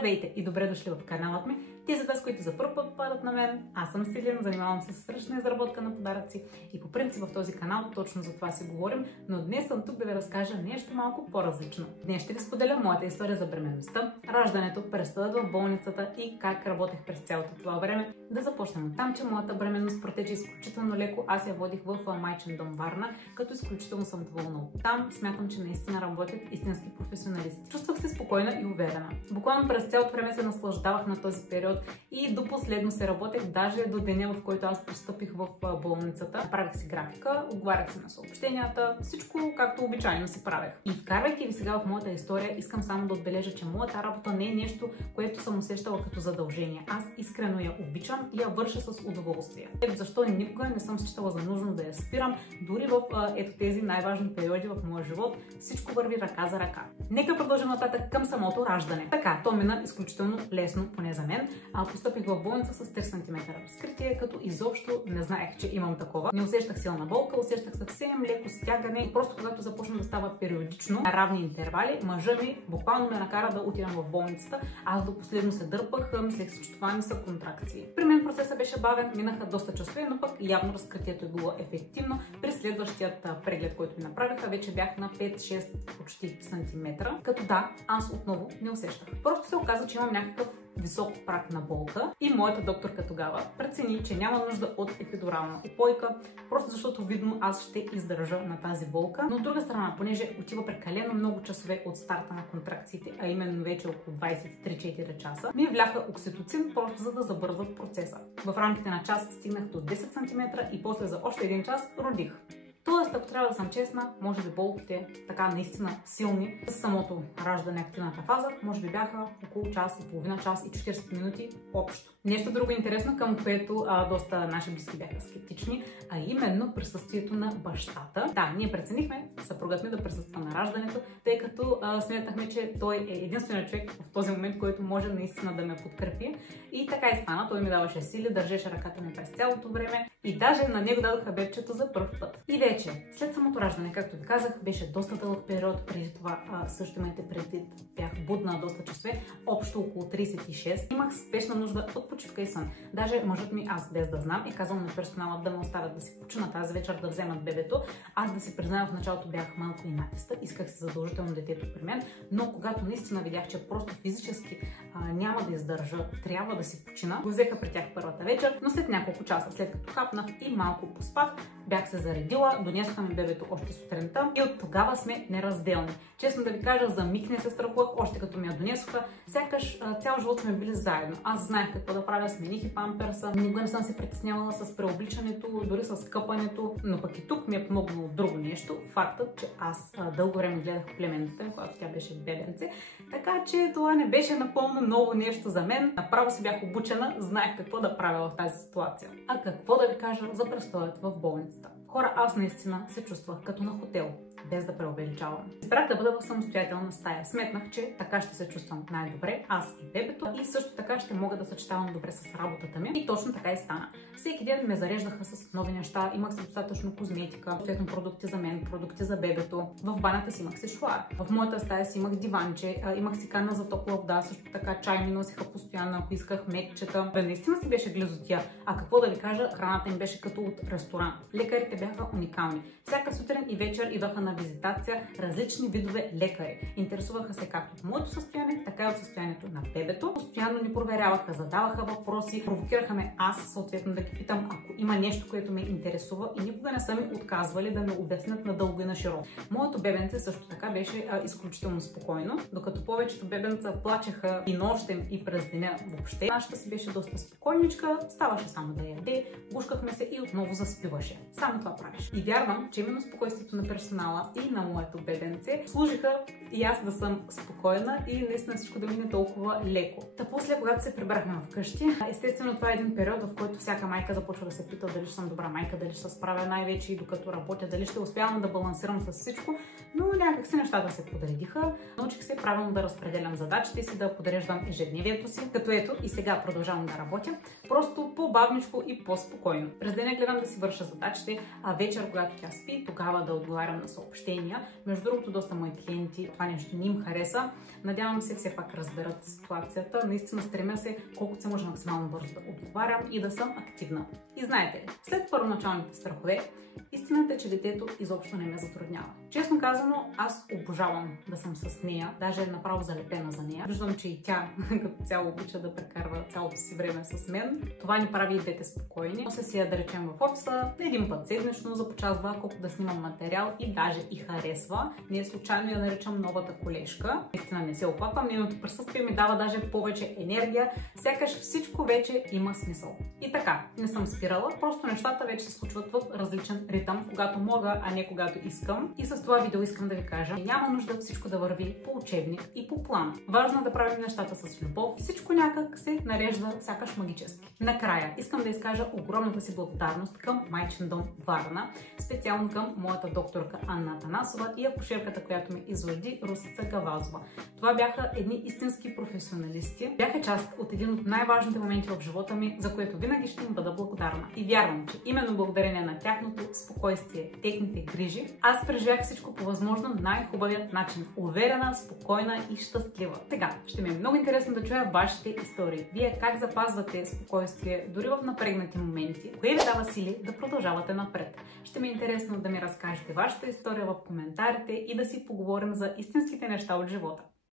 Здравейте и добре дошли в каналът ми. Тези от вас, които за първ път падат на мен, аз съм Силин, занимавам се с ръчна изработка на подаръци и по принцип в този канал точно за това си говорим, но днес съм тук да ви разкажа нещо малко по-различно. Днес ще ви споделя моята история за бременността, раждането, престой в болницата и как работех през цялото това време. Да започнем от там, че моята бременност протече изключително леко. Аз я водих в майчин дом Варна, като изключително съм доволна от там. Смятам, че наистина работят истински професионалисти. Чувствах се спокойна и уверена. Буквално през цялото време се наслаждавах на този период и до последно се работех, даже до деня, в който аз постъпих в болницата. Правих си графика, отговарях си на съобщенията, всичко както обичайно си правех. И вкарвайки ви сега в моята история, искам само да отбележа, че моята работа не е нещо, което съм усещала като задължение. Аз искрено я обичам и я върша с удоволствие. Ето защо никога не съм считала за нужно да я спирам, дори в ето тези най-важни периоди в моя живот. Всичко върви ръка за ръка. Нека продължим нататък към самото раждане. Така, то мина изключително лесно, поне за мен. Постъпих в болница с 3 см разкритие, като изобщо не знаех, че имам такова. Не усещах силна болка, усещах съвсем леко стягане и просто когато започна да става периодично на равни интервали, мъжа ми буквално ме накара да отидам в болницата. Аз до последно се дърпах, мислех си, че това не са контракции. При мен процесът беше бавен, минаха доста часове, но пък явно разкритието е било ефективно. При следващият преглед, който ми направиха, вече бях на 5-6 почти сантиметра. Като да, аз отново не усещах. Просто се оказа, че имам някакъв висок праг на болка и моята докторка тогава прецени, че няма нужда от епидурална упойка, просто защото видно аз ще издържа на тази болка. Но от друга страна, понеже отива прекалено много часове от старта на контракциите, а именно вече около 23-4 часа, ми вляха окситоцин, просто за да забързат процеса. В рамките на час стигнах до 10 см и после за още един час родих. Тоест, ако трябва да съм честна, може би болките така наистина силни с самото раждане, активната фаза, може би бяха около час и половина, час и 40 минути общо. Нещо друго интересно, към което доста наши близки бяха скептични, а именно присъствието на бащата. Да, ние преценихме съпругът ми да присъства на раждането, тъй като сметнахме, че той е единственият човек в този момент, който може наистина да ме подкрепи. И така и стана. Той ми даваше сили, държеше ръката ми през цялото време и даже на него дадоха бебчето за първ път. И вече, след самото раждане, както ви казах, беше доста дълъг период. Преди това също имайте предвид, бях будна доста часове, общо около 36. Имах спешна нужда от почивка и сън. Даже мъжът ми, аз без да знам, е казал на персонала да ме оставят да си почина тази вечер, да вземат бебето. Аз да си призная, в началото бях малко и натиста, исках си задължително детето при мен, но когато наистина видях, че просто физически няма да издържа, трябва да си почина, го взеха при тях първата вечер, но след няколко часа, след като хапнах и малко поспах, бях се заредила, донесоха ми бебето още сутринта и от тогава сме неразделни. Честно да ви кажа, за миг не се страхувах, още като ми я донесоха, сякаш цял живот сме били заедно. Аз знаех какво да правя, смених и памперса, никога не съм се притеснявала с преобличането, дори с къпането, но пък и тук ми е помогнало друго нещо, фактът, че аз дълго време гледах племенницата ми, когато тя беше бебенце, така че това не беше напълно ново нещо за мен. Направо си бях обучена, знаех какво да правя в тази ситуация. А какво да ви кажа за престоят в болницата? Хора, аз наистина се чувствах като на хотел, без да преувеличавам. Избрах да бъда в самостоятелна стая. Сметнах, че така ще се чувствам най-добре, аз и бебето, и също така ще мога да съчетавам добре с работата ми. И точно така и стана. Всеки ден ме зареждаха с нови неща, имах си достатъчно козметика, съответно продукти за мен, продукти за бебето. В банята си имах си шуар. В моята стая си имах диванче, имах си канна за топла вода, също така чай ми носиха постоянно, ако исках мекчета. Наистина си беше глезотия. А какво да ви кажа, храната им беше като от ресторант. Лекарите бяха уникални. Всяка сутрин и вечер идваха на визитация различни видове лекари. Интересуваха се както от моето състояние, така и от състоянието на бебето. Постоянно ни проверяваха, задаваха въпроси, провокираха ме аз съответно да ги питам, ако има нещо, което ме интересува, и никога не са ми отказвали да ме обяснят надълго и на широко. Моето бебенце също така беше изключително спокойно, докато повечето бебенца плачеха и нощем и през деня въобще. Нашата си беше доста спокойничка, ставаше само да яде, бушкахме се и отново заспиваше. Само това правиш. И вярвам, че именно спокойствието на персонала и на моето бебенце служиха и аз да съм спокойна и наистина всичко да мине толкова леко. Та после, когато се прибрахме вкъщи, естествено това е един период, в който всяка майка започва да се пита дали ще съм добра майка, дали ще се справя най-вече и докато работя, дали ще успявам да балансирам с всичко, но някак си нещата се подредиха. Научих се правилно да разпределям задачите си, да подреждам ежедневието си, като ето и сега продължавам да работя, просто по-бавничко и по-спокойно. През деня гледам да си върша задачите, а вечер, когато тя спи, тогава да отговарям на съобщения съобщения. Между другото, доста мои клиенти това нещо не им хареса. Надявам се все пак разберат ситуацията. Наистина стремя се колкото се може максимално бързо да отговарям и да съм активна. И знаете ли, след първоначалните страхове, истината е, че детето изобщо не ме затруднява. Честно казано, аз обожавам да съм с нея, даже е направо залепена за нея. Виждам, че и тя като цяло обича да прекарва цялото си време с мен. Това ни прави и двете спокойни. Нося си я, да речем, в офиса един път седмично за по час-два, колко да снимам материал и даже и харесва. Не случайно я наричам новата колежка. Наистина не се оплаквам, нейното присъствие ми дава даже повече енергия, сякаш всичко вече има смисъл. И така, не съм спирала, просто нещата вече се случват в различен ритъм, когато мога, а не когато искам. И с това видео искам да ви кажа, няма нужда всичко да върви по учебник и по план. Важно е да правим нещата с любов. Всичко някак се нарежда сякаш магически. Накрая, искам да изкажа огромната си благодарност към Майчин дом Варна, специално към моята докторка Анна Атанасова и акушерката, която ме изроди, Русица Гавазова. Това бяха едни истински професионалисти. Бяха част от един от най-важните моменти в живота ми, за което винаги ще им бъда благодарна. И вярвам, че именно благодарение на тяхното спокойствие, техните грижи, аз преживях всичко по възможно най-хубавият начин. Уверена, спокойна и щастлива. Сега, ще ми е много интересно да чуя вашите истории. Вие как запазвате спокойствие дори в напрегнати моменти? Кое ви дава сили да продължавате напред? Ще ми е интересно да ми разкажете вашата история в коментарите и да си поговорим за истинските неща от живота.